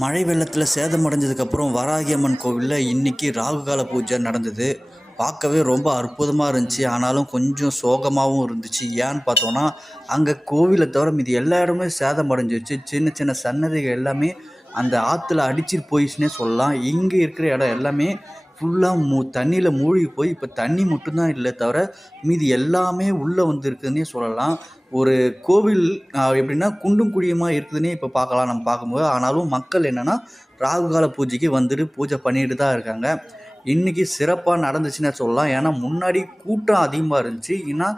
மழை வெள்ளத்தில் சேதமடைஞ்சதுக்கப்புறம் வராகி அம்மன் கோவிலில் இன்றைக்கி ராகுகால பூஜை நடந்தது. பார்க்கவே ரொம்ப அற்புதமாக இருந்துச்சு. ஆனாலும் கொஞ்சம் சோகமாகவும் இருந்துச்சு. ஏன்னு பார்த்தோன்னா அங்கே கோவிலை தவிர மீதி எல்லா இடமே சேதமடைஞ்சிருச்சு. சின்ன சின்ன சன்னதிகள் எல்லாமே அந்த ஆற்றுல அடிச்சிட்டு போயிடுச்சுன்னே சொல்லலாம். இங்கே இருக்கிற இடம் எல்லாமே ஃபுல்லாக மூ தண்ணியில் மூழ்கி போய் இப்போ தண்ணி மட்டும்தான் இல்லை தவிர மீதி எல்லாமே உள்ளே வந்துருக்குதுன்னே சொல்லலாம். ஒரு கோவில் எப்படின்னா குண்டும் குழியுமாக இருக்குதுன்னே இப்போ பார்க்கலாம் நம்ம பார்க்கும்போது. ஆனாலும் மக்கள் என்னென்னா ராகுகால பூஜைக்கு வந்துட்டு பூஜை பண்ணிட்டு தான் இருக்காங்க. இன்றைக்கி சிறப்பாக நடந்துச்சுன்னு சொல்லலாம். ஏன்னா முன்னாடி கூட்டம் அதிகமாக இருந்துச்சு. ஏன்னா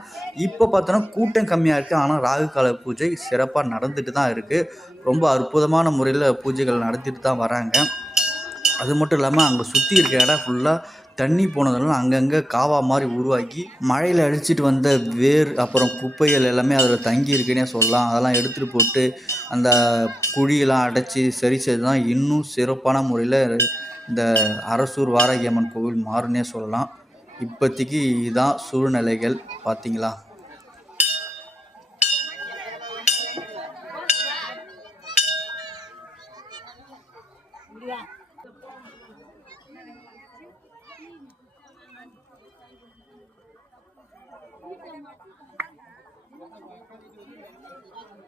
இப்போ பார்த்தோன்னா கூட்டம் கம்மியாக இருக்குது ஆனால் ராகுகால பூஜை சிறப்பாக நடந்துட்டு தான் இருக்குது ரொம்ப அற்புதமான முறையில் பூஜைகள் நடத்திட்டு தான் வராங்க. அது மட்டும் இல்லாமல் அங்கே சுற்றி இருக்க இடம் ஃபுல்லாக தண்ணி போனதுனால அங்கங்கே காவா மாதிரி உருவாக்கி மழையில் அடிச்சிட்டு வந்த வேர் அப்புறம் குப்பைகள் எல்லாமே அதில் தங்கி இருக்குன்னே சொல்லலாம். அதெல்லாம் எடுத்துகிட்டு போட்டு அந்த குழியெல்லாம் அடைச்சி சரி செய்து தான் இன்னும் சிறப்பான முறையில் இந்த அரசூர் வாராகி அம்மன் கோவில் மாறுனே சொல்லலாம். இப்போதைக்கு இதுதான் சூழ்நிலைகள். பார்த்தீங்களா Thank you.